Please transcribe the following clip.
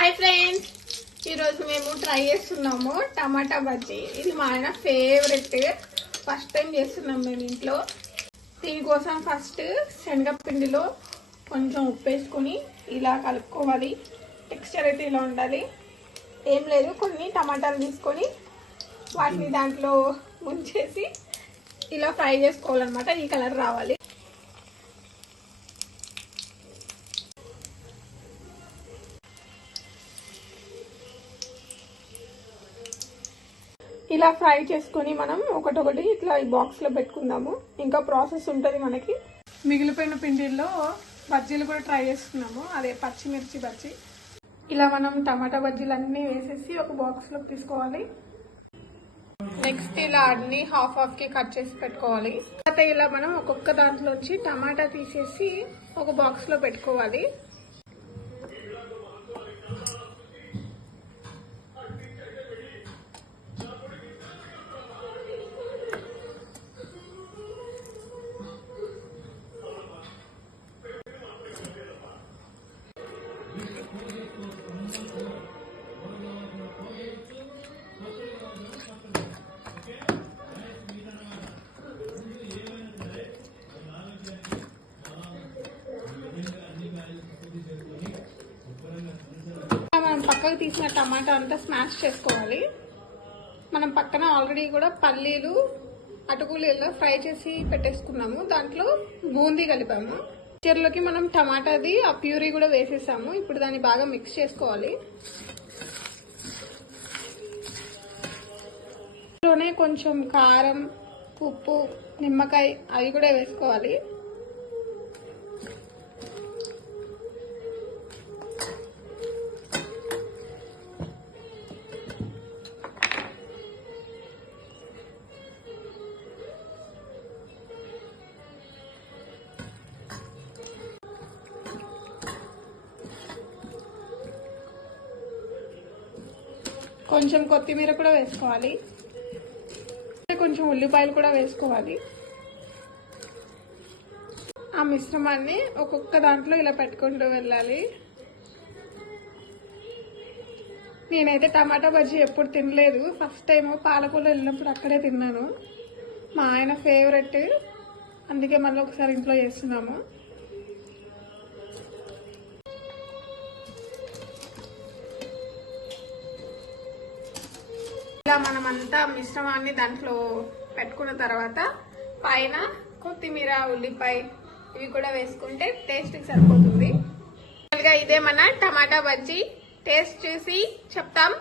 Hi friends, ఈరోజు మేము try చేస్తున్నాము టమాటా బజ్జీ. ఇది మా ఆయన ఫేవరెట్. ఫస్ట్ టైం చేస్తున్నాం మేము ఇంట్లో. దీనికోసం ఫస్ట్ శనగపిండిలో కొంచెం ఉప్పు వేసుకొని ఇలా కలుపుకోవాలి. టెక్స్చర్ అయితే ఇలా ఉండాలి. ఏం లేదు, కొన్ని టమాటాలు తీసుకొని వాటిని దాంట్లో ముంచేసి ఇలా ఫ్రై చేసుకోవాలన్నమాట. ఈ కలర్ రావాలి. ఇలా ఫ్రై చేసుకొని మనం ఒకటొకటి ఇట్లా ఈ బాక్స్లో పెట్టుకుందాము. ఇంకా ప్రాసెస్ ఉంటుంది మనకి. మిగిలిపోయిన పిండిల్లో బజ్జీలు కూడా ట్రై చేస్తున్నాము. అదే పచ్చిమిర్చి బజ్జీ. ఇలా మనం టమాటా బజ్జీలు అన్నీ వేసేసి ఒక బాక్స్లోకి తీసుకోవాలి. నెక్స్ట్ ఇలా అన్ని హాఫ్కి కట్ చేసి పెట్టుకోవాలి. తర్వాత ఇలా మనం ఒక్కొక్క దాంట్లోంచి టమాటా తీసేసి ఒక బాక్స్లో పెట్టుకోవాలి. మనం పక్కకు తీసిన టమాటా అంతా స్మాష్ చేసుకోవాలి. మనం పక్కన ఆల్రెడీ కూడా పల్లీలు అటుకులు ఇలా ఫ్రై చేసి పెట్టేసుకున్నాము. దాంట్లో బూందీ కలిపాము. చీరలోకి మనం టమాటాది ఆ ప్యూరీ కూడా వేసేసాము. ఇప్పుడు దాన్ని బాగా మిక్స్ చేసుకోవాలి. ఇందులోనే కొంచెం కారం, ఉప్పు, నిమ్మకాయ అవి కూడా వేసుకోవాలి. కొంచెం కొత్తిమీర కూడా వేసుకోవాలి. కొంచెం ఉల్లిపాయలు కూడా వేసుకోవాలి. ఆ మిశ్రమాన్ని ఒక్కొక్క దాంట్లో ఇలా పెట్టుకుంటూ వెళ్ళాలి. నేనైతే టమాటా బజ్జీ ఎప్పుడు తినలేదు. ఫస్ట్ టైం పాలకూర వెళ్ళినప్పుడు అక్కడే తిన్నాను. మా ఆయన ఫేవరెట్, అందుకే మళ్ళీ ఒకసారి ఇంట్లో చేస్తున్నాము. ఇలా మనమంతా మిశ్రమాన్ని దాంట్లో పెట్టుకున్న తర్వాత పైన కొత్తిమీర, ఉల్లిపాయ ఇవి కూడా వేసుకుంటే టేస్ట్కి సరిపోతుంది. ఇదే మన టమాటా బజ్జీ. టేస్ట్ చూసి చెప్తాం.